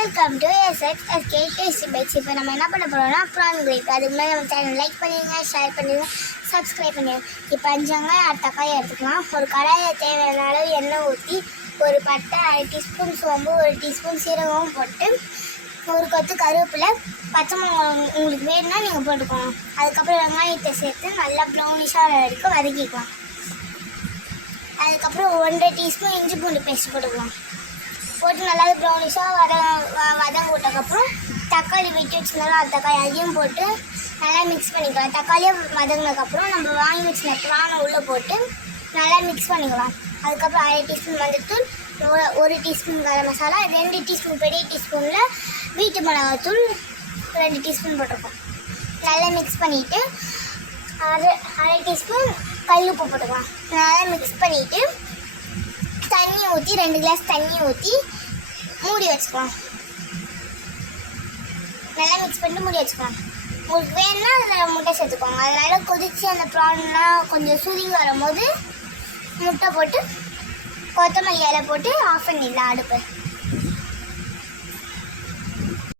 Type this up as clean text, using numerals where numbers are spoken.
Welcome to SXSK tasty bites. இப்போ நம்ம என்ன பண்ண போகிறோம்னா ப்ரான் கிரேவி. அதுக்கு முன்னாடி நம்ம சேனல் லைக் பண்ணிடுங்க, ஷேர் பண்ணிடுங்க, சப்ஸ்கிரைப் பண்ணிடுங்க. இப்போ 5 வெங்காயம் தக்காளி எடுத்துக்கலாம். ஒரு கடாயை தேவையான அளவு எண்ணெய் ஊற்றி ஒரு பட்டை, 1/2 டீஸ்பூன் சோம்பு, 1 டீஸ்பூன் சீரகம் போட்டு ஒரு கொத்து கருவேப்பிலை, பச்சை மிளகாய் உங்களுக்கு வேணும்னா நீங்கள் போட்டுக்கணும். அதுக்கப்புறம் வெங்காயத்தை சேர்த்து நல்லா ப்ரௌனிஷாக வரைக்கும் வதக்கிக்கலாம். அதுக்கப்புறம் 1.5 டீஸ்பூன் இஞ்சி பூண்டு பேஸ்ட் போட்டுக்கலாம். போட்டு நல்லா ப்ரௌனிஷாக வதங்க விட்டதுக்கப்புறம் தக்காளி வெட்டி வச்சுருந்தாலும் அந்த தக்காளி அதையும் போட்டு நல்லா மிக்ஸ் பண்ணிக்கலாம். தக்காளியை வதங்கினதுக்கப்புறம் நம்ம வாங்கி வச்சுருந்த ப்ரானை உள்ளே போட்டு நல்லா மிக்ஸ் பண்ணிக்கலாம். அதுக்கப்புறம் 1/2 டீஸ்பூன் மஞ்சள்தூள், 1 டீஸ்பூன் கரம் மசாலா, 2 டீஸ்பூன் பெரிய டீஸ்பூனில் வீட்டு மிளகாத்தூள் 2 டீஸ்பூன் போட்டிருக்கோம். நல்லா மிக்ஸ் பண்ணிவிட்டு 1/2 டீஸ்பூன் கல் உப்பு போட்டுக்கலாம். நல்லா மிக்ஸ் பண்ணிவிட்டு தண்ணி ஊற்றி 2 கிளாஸ் தண்ணி ஊற்றி மூடி வச்சுக்கலாம். நல்லா மிக்ஸ் பண்ணிட்டு மூடி வச்சுக்கலாம். உங்களுக்கு வேணும்னா அதில் முட்டை சேர்த்துக்கோங்க. அதனால் கொதித்து அந்த ப்ரான்லாம் கொஞ்சம் சுருங்கி வரும்போது முட்டை போட்டு கொத்தமல்லி இலை போட்டு ஆஃப் பண்ணிடலாம் அடுப்பு.